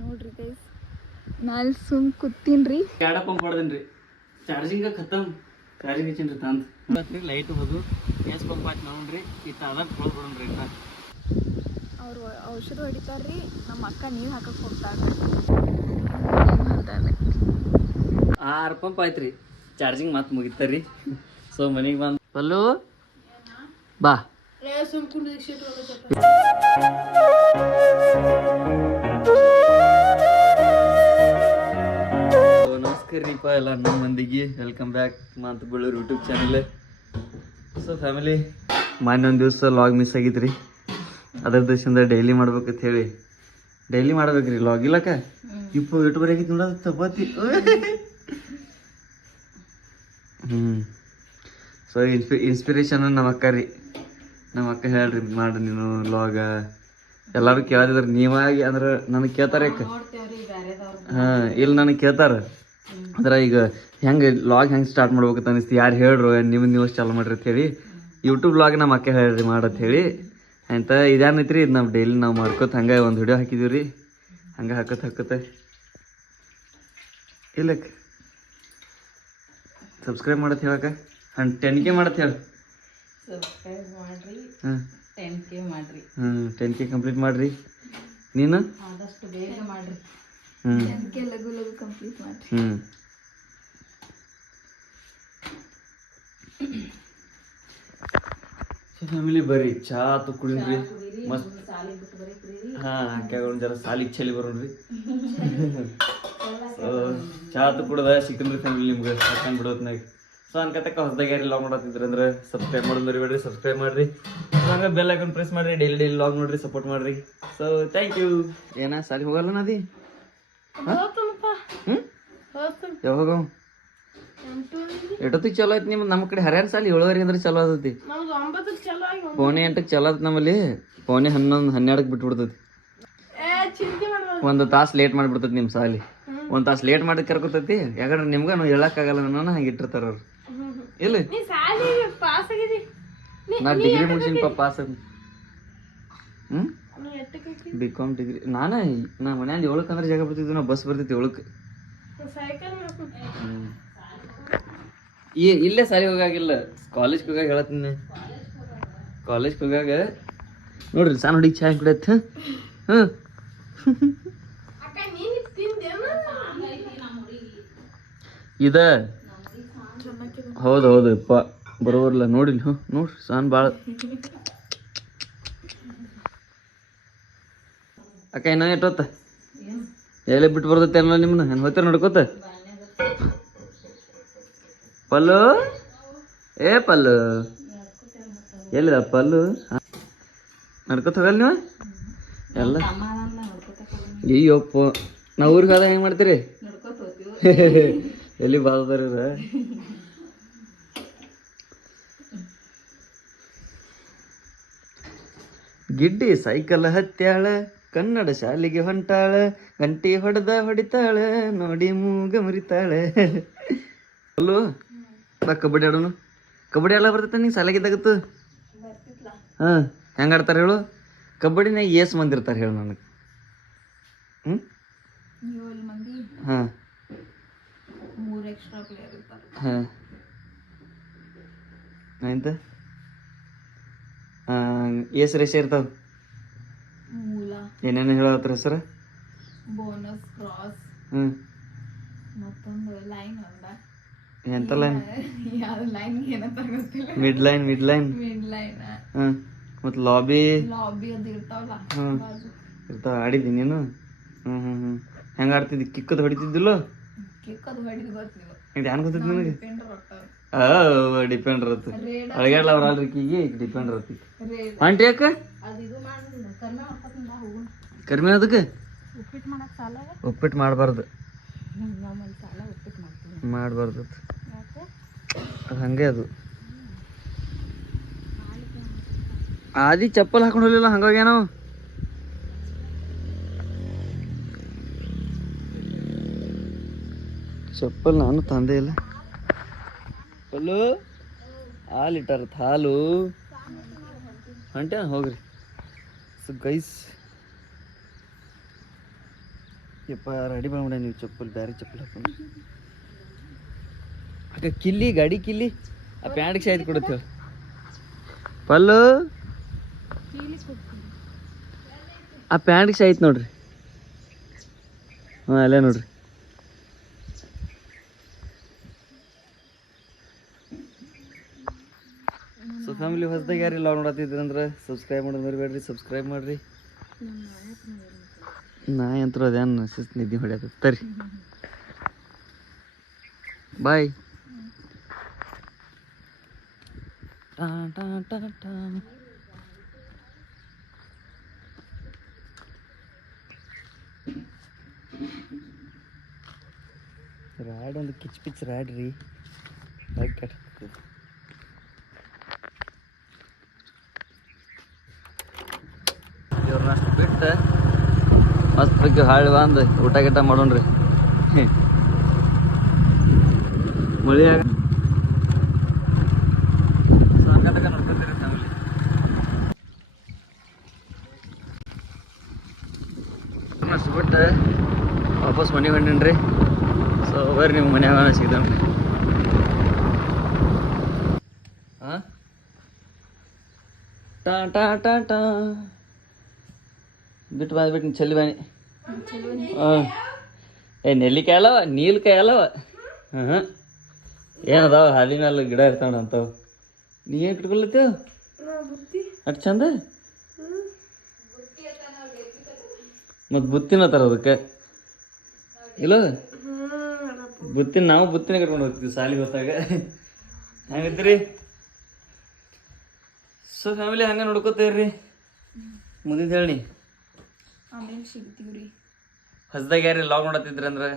ನೋಡ್ರಿ ಗೈಸ್ ನಾಲ್ ಸುಮ್ ಕೂತೀನ್ರಿ. ಎರಡು ಪಂಪ್ ಹೊಡೆದೇನ್ರಿ, ಚಾರ್ಜಿಂಗ್ ಖತಮ್. ಚಾರ್ಜಿಂಗ್ ಹಚ್ಚಿನ್ರಿ ತಂದು ಲೈಟ್ ಹೋದು ಗ್ಯಾಸ್ ಪಂಪ್ ಹಾಕಿ ನೋಡ್ರಿ ಇತ್ತ ಅದ ಕೊಡ್ಬಿಡೋಣ್ರಿ. ಅವ್ರು ಔಷಧ ಹೊಡಿತಾರ್ರಿ, ನಮ್ಮ ಅಕ್ಕ ನೀರು ಹಾಕಕ್ಕೆ ಹೋಗ್ತಾಳ್ರಿ. 6 ಪಂಪ್ ಆಯ್ತು ರೀ, ಚಾರ್ಜಿಂಗ್ ಮತ್ತೆ ಮುಗಿತಾರ್ರಿ. ಸೊ ಮನೆಗೆ ಬಂದು ಪಲ್ಲು ಬಾ ನಮಸ್ಕಾರ ರೀಪ ಎಲ್ಲ ನಮ್ಮ ಮಂದಿಗೆ. ವೆಲ್ಕಮ್ ಬ್ಯಾಕ್ ಮಾತು Ballur YouTube channel. So family, ಮೊನ್ನೆ ಒಂದು ದಿವಸ ಲಾಗ್ ಮಿಸ್ ಆಗಿತ್ತು ರೀ. ಅದ್ರ ದಿವಸದಿಂದ ಡೈಲಿ ಮಾಡ್ಬೇಕಂತ ಹೇಳಿ ಡೈಲಿ ಮಾಡ್ಬೇಕ್ರಿ ಲಾಗ್. ಇಲ್ಲಕ್ಕ ಯೂಟ್ಯೂಬರ್ ಆಗಿತ್ತು ನೋಡೋದು ತಗೋತಿ. ಸೊ ಇನ್ಸ್ಪಿರೇಷನ್ ನಮ್ಮ ಅಕ್ಕ ರೀ. ನಮ್ಮ ಅಕ್ಕ ಹೇಳ್ರಿ ಮಾಡ್ರಿ ನೀನು ಲಾಗ. ಎಲ್ಲರೂ ಕೇಳದಿದ್ರು ನೀವಾಗಿ ಅಂದ್ರೆ ನನಗೆ ಕೇಳ್ತಾರೆ ಅಕ್ಕ. ಹಾಂ ಇಲ್ಲಿ ನನಗೆ ಕೇಳ್ತಾರೆ ಅಂದ್ರೆ ಈಗ ಹೆಂಗೆ ಲಾಗ್ ಹೆಂಗೆ ಸ್ಟಾರ್ಟ್ ಮಾಡ್ಬೇಕಂತ ಅನಿಸ್ತು, ಯಾರು ಹೇಳ್ರು ನೀವು ಚಾಲು ಮಾಡ್ರಿ ಅಂತ ಹೇಳಿ ಯೂಟ್ಯೂಬ್ ಲಾಗ್ ನಮ್ಮ ಅಕ್ಕ ಹೇಳ್ರಿ ಮಾಡತ್ ಹೇಳಿ ಅಂತ. ಇದೇನೈತ್ರಿ ಇದು ನಾವು ಡೈಲಿ ನಾವು ಮಾಡ್ಕೋತ ಹಂಗೆ ಒಂದು ವಿಡಿಯೋ ಹಾಕಿದೀವಿ ರೀ. ಹಂಗೆ ಹಾಕೋತ ಇಲ್ಲಕ್ಕ ಸಬ್ಸ್ಕ್ರೈಬ್ ಮಾಡತ್ ಹೇಳಕ್ಕ. 10K ಮಾಡತ್ ಹೇಳಿ. ಹಾಂ 10K ಕಂಪ್ಲೀಟ್ ಮಾಡ್ರಿ. ನೀನು ಆದಷ್ಟು ಬೇಗ ಮಾಡ್ರಿ. 10K ಲಗು ಕಂಪ್ಲೀಟ್ ಮಾಡ್ರಿ. ಫ್ಯಾಮಿಲಿ ಬರ್ರಿ ಚಾ ತು ಕುಡಿದ್ರಿ ಮಸ್ತ್. ಹಾಂ ಹಾಕ್ಯಾಗ ಒಂದು ಜರ ಸಾಲಿಗೆ ಚಳಿ ಬರೋಣ್ರಿ. ಚಾ ತು ಕುಡ್ದ ಸಿಕ್ಕನ್ರಿ ಫ್ಯಾಮಿಲಿ ನಿಮ್ಗೆ ಹಾಕೊಂಡು ಬಿಡೋತ್ನಾಗ. ಸೊ ಅನ್ಕತಕ್ಕ ಹೊಸದಾಗ ಯಾರು ಲಾಗ್ ಮಾಡತ್ತಿದ್ರು ಅಂದ್ರೆ ಸಬ್ಸ್ಕ್ರೈಬ್ ಮಾಡೋದು ಮರಿಬೇಡ್ರಿ, ಸಬ್ಸ್ಕ್ರೈಬ್ ಮಾಡ್ರಿ. ಹಂಗೆ ಬೆಲ್ ಐಕನ್ ಪ್ರೆಸ್ ಮಾಡ್ರಿ, ಡೈಲಿ ಲಾಗ್ ನೋಡ್ರಿ, ಸಪೋರ್ಟ್ ಮಾಡ್ರಿ. So thank you. ಏನ ಸಾಲಿ ಹೋಗಲ್ಲ ನದಿ? ಯಾವಾಗ ಎಷ್ಟೊತ್ತಿಗೆ ಚಲೋ ಐತಿ ನಿಮ್ದು? ನಮ್ಮ ಕಡೆ ಹರ್ಯಾಣ ಸಾಲಿ 7:30 ಅಂದ್ರೆ ಚಲೋ ಆದತಿ. 9:45 ಚಲೋ ಆತ್ ನಮ್ಮಲ್ಲಿ. 11, 12 ಬಿಟ್ಬಿಡ್ತೈತಿ. 1 ತಾಸು ಲೇಟ್ ಮಾಡಿಬಿಡ್ತೈತಿ ನಿಮ್ಮ ಸಾಲಿ. 1 ತಾಸು ಲೇಟ್ ಮಾಡಿ ಕರ್ಕೊತೈತಿ. ಯಾಕಂದ್ರೆ ನಿಮ್ಗೆ ಹೇಳಕ್ಕಾಗಲ್ಲ ನನ್ನ ಹಂಗೆ ಇಟ್ಟಿರ್ತಾರ ಅವ್ರು. ಇಲ್ಲ ನಾ ಡಿಗ್ರಿ ಮುಗಿಸಿನ ಪಾಸ್. BCom degree. ನಾ ಮನ್ಯಾಂದ 7 ಅಂದ್ರೆ ಜಾಗ ಬರ್ತಿದ್ವಿ. ನಾವು ಬಸ್ ಬರ್ತೈತಿ 7. ಇಲ್ಲೇ ಸಾಲಿ ಹೋಗಾಗಿಲ್ಲ, ಕಾಲೇಜ್ಗೆ ಹೋಗಾಗ ಹೇಳತ್ತೀನಿ. ಕಾಲೇಜ್ಗೆ ಹೋಗಾಗ ನೋಡ್ರಿ ಸಣ್ಣ ಹುಡುಗಿ ಚಾ ಕುಡಿಯತ್ತ. ಇದ ಹೌದು ಬರೋಬರ್ಲ ನೋಡಿಲ್. ನೋಡ್ರಿ ಸಣ್ಣ ಭಾಳ ಅಕ್ಕ. ಇನ್ನೂ ಎಷ್ಟೊತ್ತ ಎಲ್ಲಿ ಬಿಟ್ಟು ಬರ್ತೈತೆ ಅಲ್ಲ ನಿಮ್ಮನ್ನ ಏನು ಹೋಗ್ತಾರ ನೋಡ್ಕೋತ. ಪಲ್ಲು ಪಲ್ಲು ಎಲ್ಲಿದ ಪಲ್ಲು? ನಡ್ಕೊತ ಹೋಗಲ್ಲ ನೀವು ಎಲ್ಲ? ಅಯ್ಯಪ್ಪ ನಾವು ಊರಿಗೆ ಹೋದಾಗ ಹೆಂಗೆ ಮಾಡ್ತೀರಿ? ಎಲ್ಲಿ ಬಾಳ್ದಾರ ಗಿಡ್ಡಿ ಸೈಕಲ್ ಹತ್ಯಾಳ, ಕನ್ನಡ ಶಾಲೆಗೆ ಹೊಂಟಾಳ, ಗಂಟಿ ಹೊಡಿತಾಳ, ನೋಡಿ ಮೂಗ ಮುರಿತಾಳೆ. ಅಲ್ಲೋ ಬಾ ಕಬಡ್ಡಿ ಆಡೋನು. ಕಬಡ್ಡಿ ಎಲ್ಲ ಬರ್ತೈತೆ ನಿಂಗೆ ಶಾಲೆಗಿದ್ದಾಗತ್ತು? ಹಾಂ ಹೆಂಗೆ ಆಡ್ತಾರೆ ಹೇಳು? ಕಬಡ್ಡಿನಾಗ ಏಸ್ ಮಂದಿ ಇರ್ತಾರೆ ಹೇಳು ನನಗೆ? ಹಾಂ ಹಾಂ ಆಯ್ತಾ. ಏಸ್ ರೇಷ ಇರ್ತಾವ? ಏನೇನು ಹೇಳತ್ರ ಹೆಸರು? ಎಂತ ಲೈನ್? Mid line. ಹಾಂ ಮತ್ತು ಲಾಬಿ ಇರ್ತಾವ. ಆಡಿದ್ದೀನಿ ನೀನು? ಹೆಂಗೆ ಆಡ್ತಿದ್ದಿ? ಕಿಕ್ಕದು ಹೊಡಿತಿದ್ದಿಲ್ಲ? ಇದು ಏನು ಗೊತ್ತಿತ್ತು ನನಗೆ? ಡಿಪೆಂಡರ್ ಆತು. ಅಳಗಾಡ್ಲ ಅವ್ರ ಅಲ್ರಿಕಿಗೆ ಡಿಪೆಂಡರ್ ಆತಿ. ಆಂಟಿ ಯಾಕೆ ಕಡಿಮೆ ಅದಕ್ಕೆ? ಉಪ್ಪಿಟ್ಟು ಮಾಡಬಾರ್ದು ಅದು ಹಂಗೆ. ಅದು ಆದಿ ಚಪ್ಪಲ್ ಹಾಕೊಂಡು ಹೋಗ್ಲಿಲ್ಲ, ಹಂಗಾಗೇನೋ. ಚಪ್ಪಲ್ ನಾನು ತಂದೆ ಇಲ್ಲ. ಅಲ್ಲೂ ಹಾಲು ಹಾಲು ಹೊಂಟೆ ಹೋಗ್ರಿ. ಸೊ ಗೈಸ್ ಯಪ್ಪ ರೆಡಿ ಮಾಡ್ಬಿಡ ನೀವು ಚಪ್ಪಲ್ ಬೇರೆ ಚಪ್ಪಲ್ ಹಾಕೊಂಡು ಅಕ್ಕ ಕಿಲ್ಲಿ ಗಾಡಿ ಕಿಲ್ಲಿ ಆ ಪ್ಯಾಂಟ್ಗೆ ಸಾಯ್ದು ಕೊಡುತ್ತೇವೆ ಪಲ್ಲು ಆ ಪ್ಯಾಂಟ್ಗೆ ಸಾಯ್ತು ನೋಡ್ರಿ ಹಾಂ ಅಲ್ಲೇ ನೋಡ್ರಿ ಸೊ ಫ್ಯಾಮಿಲಿ ಹೊಸದಾಗಿ ಯಾರು ಲಾಗ್ ನೋಡತ್ತಿದ್ರಿ ಅಂದ್ರೆ ಸಬ್ಸ್ಕ್ರೈಬ್ ಮಾಡೋದು ಮರಿಬೇಡ್ರಿ ಸಬ್ಸ್ಕ್ರೈಬ್ ಮಾಡಿರಿ ನಾ ಅಂತೂ ಅದೇನು ಶಿಸ್ತು ನಿದ್ದೆ ಹೊಡ್ಯಾತ ತರಿ ಬಾಯ್ ರ್ಯಾಡ್ ಒಂದು ಕಿಚ್ ಪಿಚ್ ರ್ಯಾಡ್ ರೀ ಇವ್ರನ್ನ ಅಷ್ಟು ಬಿಟ್ಟು ಮಸ್ತ್ ಬಗ್ಗೆ ಹಾಳಿ ಬಂದು ಊಟ ಗಿಟ ಮಾಡೋಣ್ರಿ ಮಳೆ ನೋಡ್ಕೊತೀರಿ ಫ್ಯಾಮಿಲಿ ಅಷ್ಟು ಬಿಟ್ಟು ವಾಪಸ್ ಮನೆಗೆ ಹೊಂಟೇನ್ರಿ ಸೊ ಬರ್ರಿ ನೀವು ಮನ್ಯಾಗ ಸಿಗ್ತಾನ್ರಿ ಹಾಂ ಟಾ ಟಾ ಟಾ ಟಾ ಬಿಟ್ಟು ಬಂದ್ಬಿಟ್ಟು ಚಲ್ಲಿ ಬಾನಿ ಹಾಂ ಏ ನೆಲ್ಲಿಕಾಯಿ ಅಲ್ಲವ ನೀಲ್ಕಾಯಿ ಅಲ್ಲವ ಹಾಂ ಏನದಾವ ಹಾದಿ ಮೇಲೆ ಗಿಡ ಇರ್ತಾವ ಅಂತಾವ ನೀ ಏನು ಕಿಟ್ಕೊಳತ್ತೇವ ಅಷ್ಟು ಚಂದ ಮತ್ತು ಬುತ್ತಿನ ತರ ಅದಕ್ಕೆ ಇಲ್ಲ ಬುತ್ತಿನ ನಾವು ಬುತ್ತಿನ ಕಟ್ಕೊಂಡು ಹೋಗ್ತೀವಿ ಸಾಲಿಗೆ ಹೊತ್ತಾಗ ಹೆಂಗಿದ್ರಿ ಸೊ ಫ್ಯಾಮಿಲಿ ಹಂಗೆ ನೋಡ್ಕೋತೇವ್ರಿ ಮುಂದಿನ ಹೇಳಿ ಆಮೇಲೆ ಸಿಗ್ತೀವ್ರಿ ಹೊಸದಾಗಿ ಯಾರು ಲಾಗ್ ನೋಡತ್ತಿದ್ರಿ ಅಂದ್ರೆ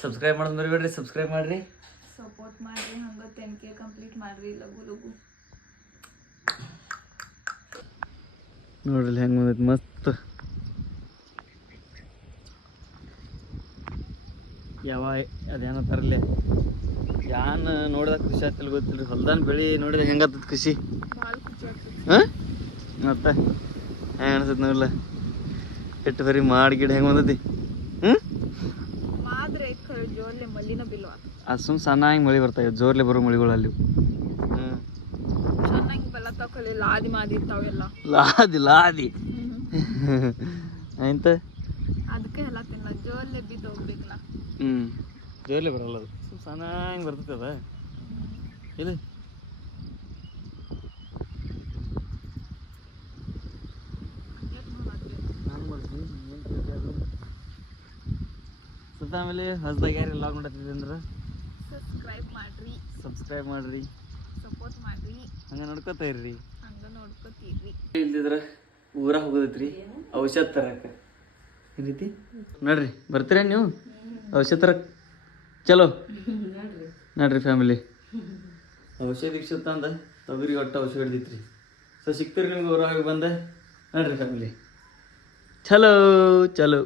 ಸಬ್ಸ್ಕ್ರೈಬ್ ಮಾಡೋದು ಮರಿಬೇಡ್ರಿ ಸಬ್ಸ್ಕ್ರೈಬ್ ಮಾಡಿರಿ ಸಪೋರ್ಟ್ ಮಾಡಿರಿ ಹಂಗೆ 10K ಕಂಪ್ಲೀಟ್ ಮಾಡಿರಿ ಲಗು ಲಗು ನೋಡ್ರಿ ಹೆಂಗೆ ಬಂದೈತಿ ಮಸ್ತ್ ಯಾವ ಅದೇನೋ ತರಲೆ ಯಾನ್ ನೋಡಿದಾಗ ಖುಷಿ ಆಗ್ತಿಲ್ಲ ಗೊತ್ತಿಲ್ಲ ಹೊಲ್ದಾನ ಬೆಳೆ ನೋಡಿದಾಗ ಹೆಂಗತ್ತದ ಖುಷಿ ಭಾಳ ಖುಷಿ ಆಗ್ತದೆ ಹಾಂ ಮತ್ತೆ ಹೆಂಗೆ ಅನ್ಸತ್ ನೋಡ್ಲ ಎಷ್ಟು ಬರೀ ಮಾಡಿ ಗಿಡ ಹೆಂಗೆ ಬಂದೈತಿ ಮಾದ್ರೆ ಜೋರ್ಲೆ ಮಲ್ಲಿನ ಬಿಲ್ವ ಅದು ಸುಮ್ ಸಣ್ಣಾಗಿ ಮಳೆ ಬರ್ತಾವೆ ಜೋರ್ಲೆ ಬರೋ ಮಳೆಗಳು ಅಲ್ಲಿ ಚೆನ್ನಾಗಿ ಬೆಲ್ಲ ತಗೊಳ್ಳಿ ಲಾದಿ ಮಾದಿ ಇರ್ತಾವೆಲ್ಲ ಲಾದಿ ಲಾದಿ ಆಯ್ತ ಅದಕ್ಕೆ ಎಲ್ಲ ತಿನ್ನ ಜೋರ್ಲೆ ಬಿದ್ದು ಹೋಗ್ಬೇಕಲ್ಲ ಜೋರ್ಲೆ ಬರಲ್ಲ ಅದು ಸುಮ್ ಸಣ್ಣಾಗಿ ಬರ್ತೈತೆ ಅದ ಇದು ಆಮೇಲೆ ಹೊಸದಾಗಿ ಯಾರು ಲಾಗ್ ಮಾಡತ್ತಿದ್ರಿ ಅಂದ್ರೆ ಸಬ್ಸ್ಕ್ರೈಬ್ ಮಾಡ್ರಿ ಸಪೋರ್ಟ್ ಮಾಡ್ರಿ ಹಂಗೆ ನೋಡ್ಕೊತಾ ಇರ್ರಿ ಹಂಗ ನೋಡ್ಕೊತೀವಿ ಇಲ್ದಿದ್ರ ಊರಾಗ ಹೋಗೋದೈತ್ರಿ ಔಷಧ ತರಕ್ಕೆ ಈ ರೀತಿ ನೋಡ್ರಿ ಬರ್ತೀರ ನೀವು ಔಷಧ ತರಕ್ಕೆ ಚಲೋ ನೋಡ್ರಿ ಫ್ಯಾಮಿಲಿ ಔಷಧ ಗಿಕ್ಷ ತಂದ ತೊಗರಿ ಒಟ್ಟು ಔಷಧ ಹಿಡ್ದಿತ್ರಿ ಸೊ ಸಿಗ್ತೀರಿ ನಿಮ್ಗೆ ಊರಾಗ ಬಂದೆ ನೋಡ್ರಿ ಫ್ಯಾಮಿಲಿ ಚಲೋ ಚಲೋ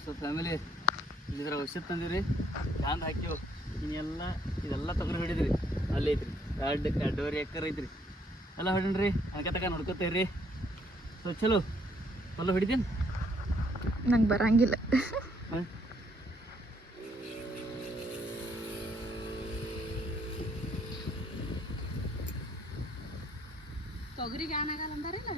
ಸೊ ಫ್ಯಾಮಿಲಿ ಇಲ್ಲಿದ್ರ ಔಷಧ ತಂದಿರಿ ಚಂದ ಹಾಕ್ಯವು ಇನ್ನೆಲ್ಲ ಇದೆಲ್ಲ ತೊಗರಿ ಹೊಡಿದ್ರಿ ಅಲ್ಲಿ ಐತ್ರಿ ಎರಡೂವರೆ ಎಕರೆ ಐತ್ರಿ ಎಲ್ಲ ಹೊಡೀನ್ರಿ ಅನ್ಕ ನೋಡ್ಕೊತೀರಿ ಸೊ ಚಲೋ ಹೊಲ ಹೊಡಿತೀನಿ ನಂಗೆ ಬರಂಗಿಲ್ಲ ತೊಗರಿಗೆ ಏನಾಗಲ್ಲ ಅಂದಾರಿಲ್ಲ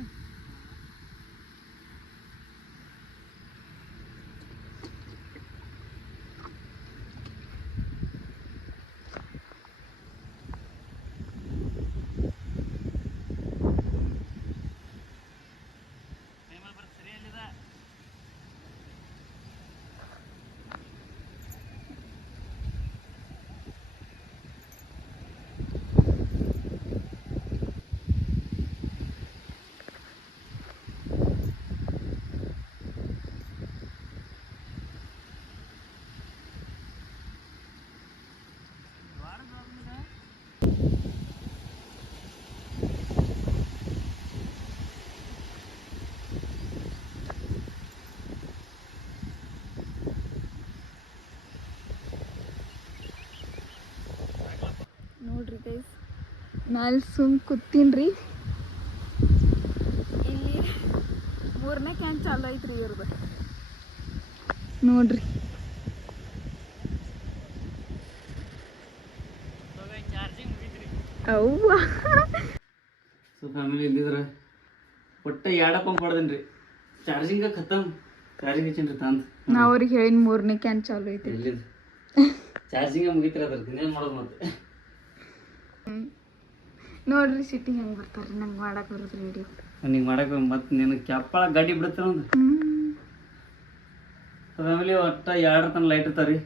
ಗೈಸ್ ನಾನು ಕೂತೀನ್ರಿ ಇಲ್ಲಿ 3ನೇ ಕ್ಯಾನ್ ಚಾಲು ಐತ್ರಿ ಇವ್ರದ್ದು ನೋಡ್ರಿ. ಅವ್ವ ಸೊ ಫ್ಯಾಮಿಲಿ ಇಲ್ಲಿದ್ರೆ ಒಟ್ಟ 2 ಪಂಪ್ ಹೊಡೆದೇನ್ರಿ. ಚಾರ್ಜಿಂಗ ಖತಮ್. ಚಾರ್ಜಿಂಗ್ ಹಚ್ಚೇನ್ರಿ ತಂದು ನಾ ಅವ್ರಿಗೆ ಹೇಳಿನ 3ನೇ ಕ್ಯಾನ್ ಚಾಲು ಐತಿ. ಎಲ್ಲಿಂದ ಚಾರ್ಜಿಂಗ ಮುಗಿತ್ರಿ ಅದ್ರ ಇನ್ನೇನು ಮಾಡೋದು ಮತ್ತೆ. ನೋಡ್ರಿ ಸಿಟಿ ಹೆಂಗೆ ಬರ್ತಾರ್ರಿ ನಂಗೆ ಮಾಡಕ್ಕೆ ಬರೋದು ವಿಡಿಯೋ. ನಿಂಗೆ ಮಾಡಕ್ಕೆ ಮತ್ತೆ ನಿನ್ನ ಕ್ಯಾಪಳ ಗಾಡಿ ಬಿಡುತ್ತೆ ಒಂದು. ಫ್ಯಾಮಿಲಿ ಒಟ್ಟ 2 ತನಕ ಲೈಟ್ ಇರ್ತಾವ್ರಿ.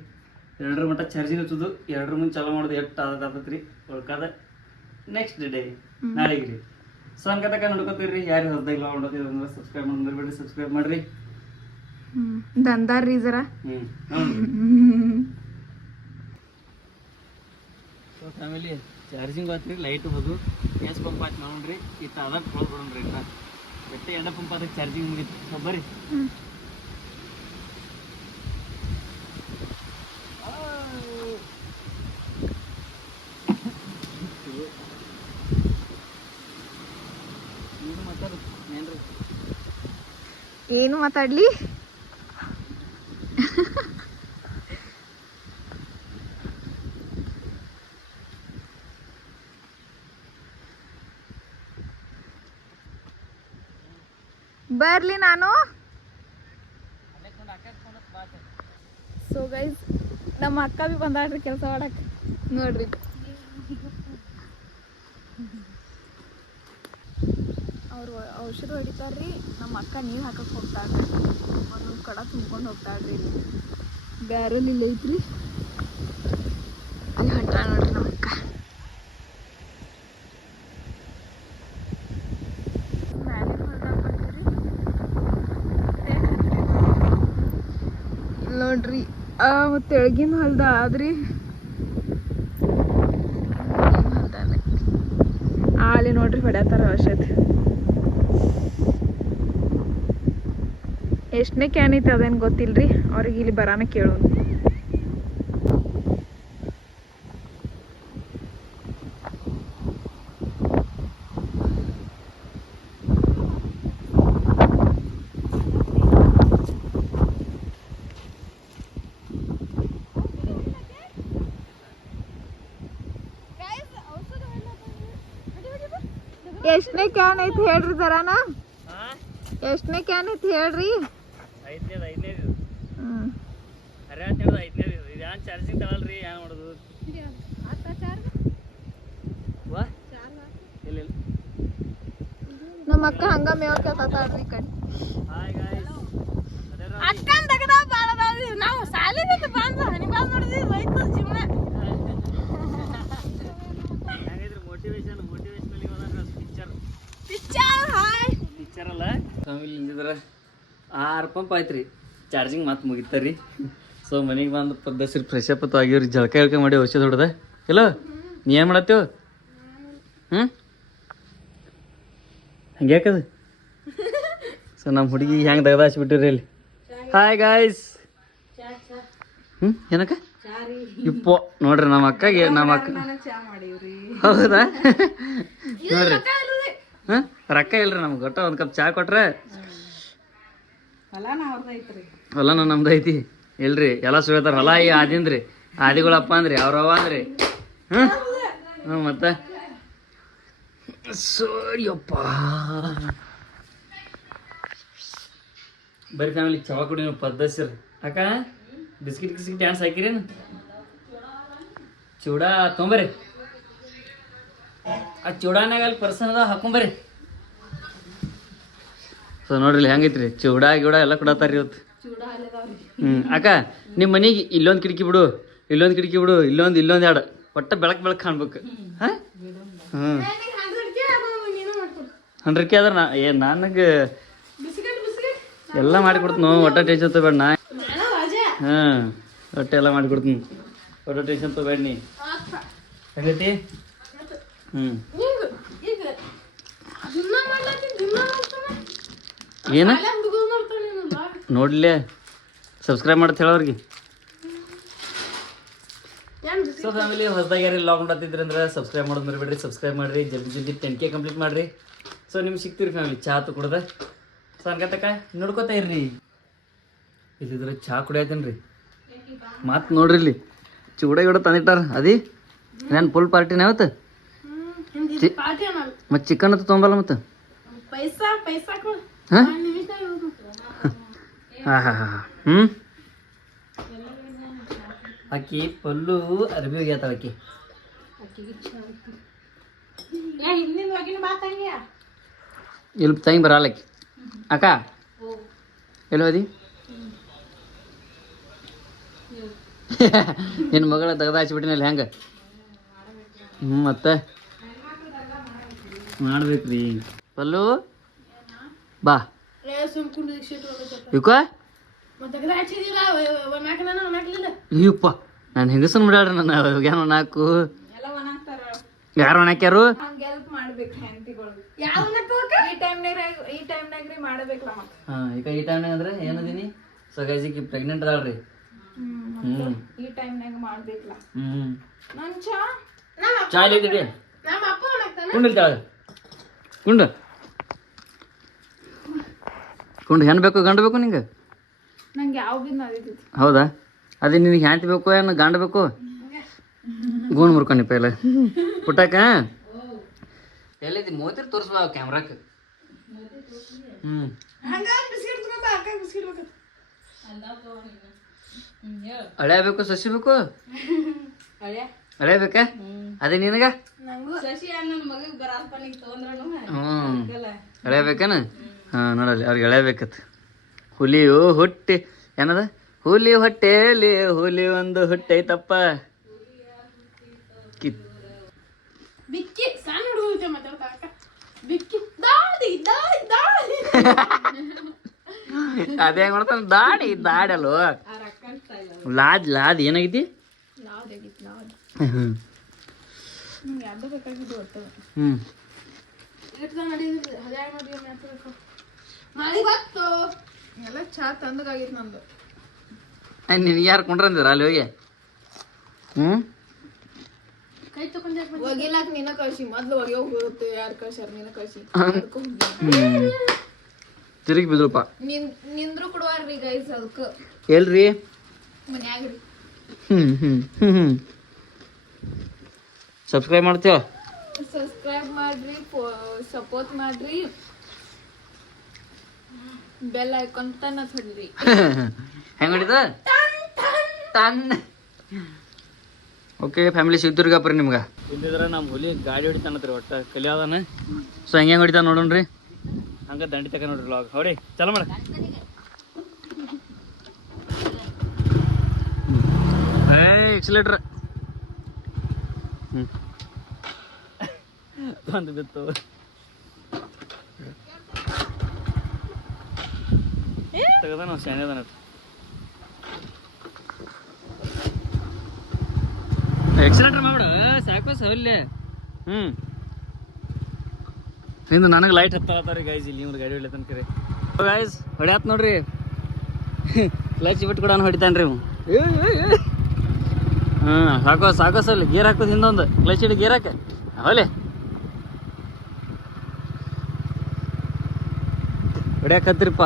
2 ಮಟ್ಟ ಚಾರ್ಜಿಂಗ್ ಹಚ್ಚೋದು, 2 ಮುಂದೆ ಚಾಲೂ ಮಾಡೋದು ಎಷ್ಟು ಆದತ್ರಿ ಉಳ್ಕಾದ ನೆಕ್ಸ್ಟ್ ಡೇ ನಾಳೆಗೆ ರೀ. ಸೊ ಅನ್ಕತಕ್ಕ ನೋಡ್ಕೋತೀರಿ. ಯಾರು ಹೊಸದಾಗಿ ಲಾ ಮಾಡೋತೀವಿ ಅಂದ್ರೆ ಸಬ್ಸ್ಕ್ರೈಬ್ ಮಾಡಿ ಮರಿಬೇಡ್ರಿ. ಸಬ್ಸ್ಕ್ರೈಬ್ ಮಾಡ್ರಿ. ದಂದಾರ್ರಿ ಜರ. ಸೊ ಫ್ಯಾಮಿಲಿ ಚಾರ್ಜಿಂಗ್ ಆತ್ರಿ, ಲೈಟ್ ಹೋದು, ಗ್ಯಾಸ್ ಪಂಪ್ ಹಾಕಿ ನೋಡ್ರಿ. ಇತ್ತ ಅದಕ್ಕೆ ಕೊಡ್ಬಿಡೋಣ್ರಿ. ಒಟ್ಟೆ 2 ಪಂಪ್ ಅದಕ್ಕೆ ಚಾರ್ಜಿಂಗ್ ಮುಗಿತು. ಸೊ ಬರ್ರಿ. ಏನು ಮಾತಾಡ್ಲಿ? ಬರ್ಲಿ ನಾನು. ಸೊ ಗೈಸ್ ನಮ್ಮ ಅಕ್ಕ ಬಿ ಬಂದಾಡ್ರಿ ಕೆಲಸ ಮಾಡಕ್ಕೆ ನೋಡ್ರಿ. ಅವ್ರು ಔಷಧ ಹೊಡಿತಾರ್ರಿ. ನಮ್ಮ ಅಕ್ಕ ನೀರು ಹಾಕಕ್ಕೆ ಹೋಗ್ತಾಳ್ರಿ. ಒಂದೊಂದು ಕಡ ತುಂಬ್ಕೊಂಡು ಹೋಗ್ತಾಳ್ರಿ. ಇಲ್ಲಿ ಬ್ಯಾರಲ್ ಇಲ್ಲ ಐತ್ರಿ, ಅಲ್ಲಿ ಹೊಂಟ ನೋಡ್ರಿ ನಮ್ಮ ಅಕ್ಕ. ನೋಡ್ರಿ ತೆಳಗಿನ ಹೊಲ್ದ ಆದ್ರಿ ಹೊಲ್ದಾನೆ ಅಲ್ಲಿ ನೋಡ್ರಿ ಹೊಡ್ಯಾತಾರ ಔಷಧ. ಎಷ್ಟನೇ ಕ್ಯಾನ್ ಐತೆ ಅದೇನು ಗೊತ್ತಿಲ್ರಿ. ಅವ್ರಿಗೆ ಇಲ್ಲಿ ಬರಾನ ಕೇಳೋಣ. ಎಷ್ಟನೇ ಕ್ಯಾನ್ ಐತಿ ಹೇಳ್ರಿ ಜರಾನ. ಎಷ್ಟನೇ ಕ್ಯಾನ್ ಐತಿ ಹೇಳ್ರಿ. ಚಾರ್ಜಿಂಗ್ ತಗೊಳ್ರಿ. ಏನು ಮಾಡೋದು ನಮ್ಮ ಅಕ್ಕ ಹಂಗ ಮೇವ್ ಕೇಳ್ತಾಳ್ರಿ ಕಣ್. ಅಕ್ಕನ್ ತಗದ ಬಾಳದಾವ್ರಿ. ನಾವು ಸಾಲಿನಿಂದ ಬಂದ ಹನಿ ಬಾಲ್ ನೋಡಿದ್ವಿ ರೈತ ಜೀವನ. ಮೋಟಿವೇಶನ್ ಪಿಕ್ಚರ್ ಅಲ್ಲ ಫ್ಯಾಮಿಲಿ ನಿಂತಿದ್ರೆ 6 ಪಂಪ್ ಆಯ್ತು ರೀ. ಚಾರ್ಜಿಂಗ್ ಮತ್ತೆ ಮುಗಿತಾರ್ರಿ. ಸೊ ಮನೆಗೆ ಬಂದು ಪದ್ದಸಿರಿ ಫ್ರೆಶ್ ಅಪ್ ಆಗಿವ್ರಿ. ಜಳಕ ಇಳ್ಕ ಮಾಡಿ ಔಷಧ ಹೊಡೆದ. ಎಲ್ಲೋ ನೀ ಏನು ಮಾಡತ್ತೇವ? ಹಂಗೆ ಯಾಕದು? ಸೊ ನಮ್ಮ ಹುಡುಗಿ ಹೆಂಗೆ ತೆಗ್ದು ಹಚ್ಬಿಟ್ಟಿರಿ ಇಲ್ಲಿ. Hi guys. ಏನಕ್ಕ ಇಪ್ಪೋ ನೋಡ್ರಿ ನಮ್ಮ ಅಕ್ಕಗೆ ಹೌದಾ ನೋಡ್ರಿ. ರೊಕ್ಕ ಇಲ್ರಿ ನಮ್ಗೆ. ಗೊತ್ತ ಒಂದು ಕಪ್ ಚಾ ಕೊಟ್ರೆ ಹೊಲನ ನಮ್ದು ಐತಿ. ಇಲ್ರಿ ಎಲ್ಲ ಸುಳ್ತಾರ. ಹೊಲ ಈ ಆದಿಂದ್ರಿ ಆದಿಗಳಪ್ಪ ಅಂದ್ರಿ ಅವ್ರವ ಅಂದ್ರಿ. ಮತ್ತೆ ಸರಿಯಪ್ಪ ಬರೀ ಫ್ಯಾಮಿಲಿ ಚವ ಕುಡಿ ನೀವು ಪದ್ದಸಿರ್. ಅಕ್ಕ ಬಿಸ್ಕಿಟ್ ಗಿಸ್ಕಿಟ್ ಡ್ಯಾನ್ಸ್ ಹಾಕಿರೇನು? ಚೂಡ ತೊಂಬರಿ. ಆ ಚೂಡಾನಾಗ ಅಲ್ಲಿ ಪರ್ಸನ್ ಅದ ಹಾಕೊಂಬರಿ. ಸೊ ನೋಡ್ರಿ ಹೆಂಗೈತ್ರಿ ಚೂಡ ಗಿಡ ಎಲ್ಲ ಕೊಡತ್ತಾರ ಇವತ್ತು. ಅಕ್ಕ ನಿಮ್ಮ ಮನೆಗೆ ಇಲ್ಲೊಂದು ಕಿಟಕಿ ಬಿಡು, ಇಲ್ಲೊಂದು ಕಿಟಕಿ ಬಿಡು, ಇಲ್ಲೊಂದು 2 ಒಟ್ಟ ಬೆಳಕು ಕಾಣ್ಬೇಕು. ಹಾಂ 100K ಆದ್ರೆ ನನಗೆ ಎಲ್ಲ ಮಾಡಿಕೊಡ್ತೀನಿ. ಒಟ್ಟ ಟೆನ್ಷನ್ ತಗೋಬೇಡ. ನಾ ಹಾಂ ಒಟ್ಟೆ ಎಲ್ಲ ಮಾಡಿಕೊಡ್ತೀನಿ. ಒಟ್ಟ ಟೆನ್ಷನ್ ತಗೋಬೇಡ. ನೀ ಹೆಂಗೈತಿ? ಏನ ನೋಡ್ಲೇ ಸಬ್ಸ್ಕ್ರೈಬ್ ಮಾಡತ್ ಹೇಳೋರಿಗೆ. ಸೊ ಫ್ಯಾಮಿಲಿ ಹೊಸದಾಗಿ ಯಾರು ಲಾಗ್ ಮಾಡತ್ತಿದ್ರಿ ಅಂದ್ರೆ ಸಬ್ಸ್ಕ್ರೈಬ್ ಮಾಡೋದು ಮರಿಬೇಡ್ರಿ, ಸಬ್ಸ್ಕ್ರೈಬ್ ಮಾಡಿರಿ, ಜಲ್ದಿ 10K ಕಂಪ್ಲೀಟ್ ಮಾಡಿರಿ. ಸೊ ನಿಮ್ಗೆ ಸಿಗ್ತೀರಿ ಫ್ಯಾಮಿಲಿ ಚಹಾ ತು ಕುಡ್ದೆ. ಸೊ ಅನ್ಕತಕ್ಕ ನೋಡ್ಕೋತಾ ಇರ್ರಿ, ಇಲ್ಲಿದ್ರೆ ಚಹಾ ಕುಡಿಯತ್ತೇನೆ ರೀ. ಮತ್ತು ನೋಡ್ರಿ ಇಲ್ಲಿ ಚೂಡ ಗಿಡ ತಂದಿಟ್ಟಾರ ಅದಿ ನಾನು ಫುಲ್ ಪಾರ್ಟಿನ ಯಾವತ್ತು ಮತ್ತು ಚಿಕನ್ ಅಂತ ತೊಗೊಂಬಲ್ಲ ಮತ್ತು ಹಾಂ ಹಾಂ ಹಾಂ ಹಾಂ ಹ್ಞೂ ಆಕಿ ಪಲ್ಲು ಅರ್ಬಿ ಹೋಗ್ಯಾತ ಆಕಿ ಇಲ್ಲಿ ತಂಗಿ ಬರಲ್ಲಕ್ಕಿ ಅಕ್ಕ ಎಲ್ಲಿ ಹೋದಿ ನಿನ್ನ ಮಗಳ ತೆಗ್ದು ಹಚ್ಬಿಟ್ಟಿನಲ್ಲಿ ಹೆಂಗೆ ಮತ್ತೆ ಮಾಡ್ಬೇಕ್ರಿ ಪಲ್ಲು ಬಾ ಇವ್ಕ ಅಯ್ಯಪ್ಪ ನಾನು ಹೆಂಗಸನ್ ಮಾಡ್ಯಾಳ್ರಿ ನನ್ನ ಏನೋ ನಾಲ್ಕು ಯಾರು ಒಣಾಕ್ಯಾರು ಹಾಂ ಈಗ ಈ ಟೈಮ್ನಾಗ ಅಂದ್ರೆ ಏನದೀನಿ ಸೊ ಗೈಸ್ ಈಗ ಪ್ರೆಗ್ನೆಂಟ್ ಅದಾಳ್ರಿ. ಈ ಟೈಮ್ನಾಗ ಮಾಡ್ಬೇಕಲ್ಲ. ಚಾಲಿ ಇದ್ದೀರಿ ಕುಂಡಿಲ್ತಾಳೆ ಕುಂಡು ಕುಂಡು ಹೆಣ್ಣು ಬೇಕು ಗಂಡು ಬೇಕು ನಿಂಗೆ? ನಂಗೆ ಯಾವ ಬಿದ್ದು ಹೌದಾ? ಅದೇ ನಿನಗೆ ಹ್ಯಾಂತಿ ಬೇಕು ಏನು ಗಂಡು ಬೇಕು? ಗೋಣ್ ಮುರ್ಕೊಂಡಿಪ್ಪ ಇಲ್ಲ ಪುಟ್ಟಕ್ಕ ಎಲ್ಲಿದ್ದಿ ಮೋತಿರ್ ತೋರಿಸ್ಬಾ ಕ್ಯಾಮ್ರಾಕ್ಕೆ. ಹಳೆ ಬೇಕು ಸಸಿ ಬೇಕು ಹಳೆ ಬೇಕಾ? ಅದೇ ನಿನಗ ಹಳೆ ಬೇಕನ? ಹಾಂ ನೋಡಲ್ಲಿ ಅವ್ರಿಗೆ ಹಳೆ ಬೇಕತ್. ಹುಲಿಯು ಹುಟ್ಟಿ ಏನದ ಹುಲಿ ಹೊಟ್ಟೆಯಲ್ಲಿ ಹುಲಿ ಒಂದು ಹುಟ್ಟೈತಪ್ಪ ಅದೇ ಹೆಂಗ್ ಮಾಡ್ತಾನ ದಾಡಿ ದಾಡಲ್ವ ಲಾದ್ ಲಾದ್ ಏನಾಗೈತಿ? ಎಲ್ಲ ಚಾ ತಂದಾಗಿತ್ತು ನಂದು. ನಿನ್ಗೆ ಯಾರು ಕೊಂಡ್ರಂದಿರ ಅಲ್ಲಿ ಹೋಗಿ? ಒಗಿಲಾಕ ನೀನ ಕಳ್ಸಿ ಮೊದ್ಲು ಒಗಿ ಹೋಗುತ್ತೆ. ಯಾರು ಕಳ್ಸ್ಯಾರ? ನೀನ ಕಳ್ಸಿ ತಿರುಗಿ ಬಿದ್ರಪ್ಪ. ನಿಂದ್ರು ಕೊಡುವಾರ್ರಿ ಗೈಸ್ ಅದಕ್ಕ ಎಲ್ರಿ ಮನ್ಯಾಗ್ರಿ. ಸಬ್ಸ್ಕ್ರೈಬ್ ಮಾಡ್ತೀವ? ಸಬ್ಸ್ಕ್ರೈಬ್ ಮಾಡ್ರಿ, ಸಪೋರ್ಟ್ ಮಾಡ್ರಿ, ಬೆಲ್ ಐಕಾನ್ ತನ್ನ ಹೊಡ್ರಿ. ಹೆಂಗ್ ಹೊಡಿತ ತನ್ನ. ಓಕೆ ಫ್ಯಾಮಿಲಿ ಸಿಗ್ದುರ್ಗಾಪ್ರಿ ನಿಮ್ಗೆ. ಇಲ್ಲಿದ್ರೆ ನಮ್ಮ ಹುಲಿ ಗಾಡಿ ಹೊಡಿತಾನತ್ರಿ ಒಟ್ಟು ಕಲಿಯೋದಾನ. ಸೊ ಹೆಂಗೆ ಹೊಡಿತಾನ ನೋಡೋಣ್ರಿ. ಹಂಗೆ ದಂಡಿ ತಕ ನೋಡ್ರಿ ಲಾಗ್ ಹೊಡಿ ಚಲೋ ಮಾಡ. ಎಕ್ಸಲೇಟ್ರ್ ಒಂದು ಬಿತ್ತು. ತೆಗದ ನಾವು ಶಾನೆದಾನ ಎಕ್ಸಲೇಟ್ರ್ ಮಾಡ್ಬಿಡ ಸಾಕು ಸೌಲ್ಯ. ಹಿಂದೆ ನನಗೆ ಲೈಟ್ ಹತ್ತಾರ ಗೈಸ್ ಇಲ್ಲಿ ಇವ್ರು ಗಾಡಿ ಹೊಡಿಲತ್ತನ ಕರೆ ಗೈಸ್ ಹೊಡ್ಯಾತ್ ನೋಡ್ರಿ. ಕ್ಲಚ್ ಬಿಟ್ಟು ಕೂಡ ಹೊಡಿತಾನ್ರಿ ಇವ್. ಸಾಕೋ ಸಾಕೋ ಸಲ್ ಗೇರ್ ಹಾಕೋದು ಹಿಂದೊಂದು ಕ್ಲಚ್ ಹಿಡಿ ಗೇರ್ ಹಾಕ ಹೊಲೆ ಹೊಡ್ಯಾಕತ್ರಿಪ್ಪ.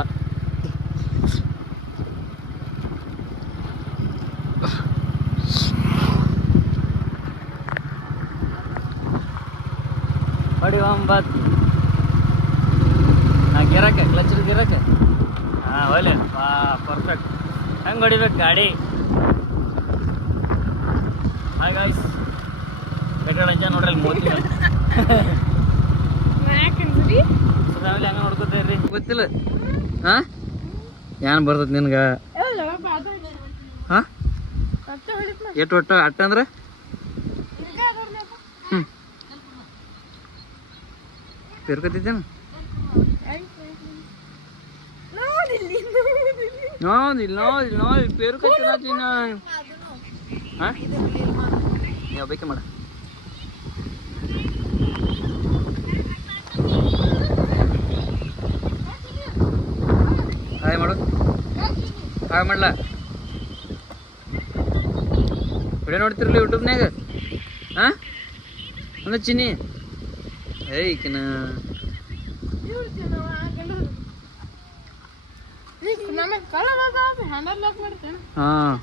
ಹೊಡಿ ಒಂಬತ್ತು ಗಿರಾಕ ಕ್ಲಚ್ ಗಿರಾಕ. ಹಾಂ ಒಲೆ ಪರ್ಫೆಕ್ಟ್. ಹೆಂಗೆ ಹೊಡಿಬೇಕು ಗಾಡಿ? ಹಾಯ್ ಗಾಯ್ಸ್ ಪೆಟ್ರೋಲ್ ಇಂಜನ್ ನೋಡ್ರಿ ಅಲ್ಲಿ ಮೋತಿ ಫ್ಯಾಮಿಲಿ ಹಂಗೆ ನೋಡ್ಕೊತೀರಿ ಗೊತ್ತಿಲ್ಲ. ಹಾಂ ಏನು ಬರ್ತದೆ ನಿನ್ಗೆ? ಹಾಂ ಎಷ್ಟು ಒಟ್ಟು ಅಟ್ಟ ಅಂದ್ರೆ ಪೇರ್ಕೊತಿದ್ದೇನು? ನೋದಿಲ್ಲ ನೋದಿಲ್ಲ ನೋಡಿ ಪೇರ್ಕೊತೀನಿ. ಹಾಂ ನೀವು ಬೇಕೆ ಮಾಡ. ಹಾಯ್ ಮಾಡು ಹಾಯ್ ಮಾಡ್ಲಾ ವಿಡಿಯೋ ನೋಡ್ತಿರ್ಲಿ ಯೂಟ್ಯೂಬ್ನಾಗ ಹಾಂ ಅಂದ್ರೆ ಚಿನ್ನಿ ಏಯ್ಕಿನ ಹಾಂ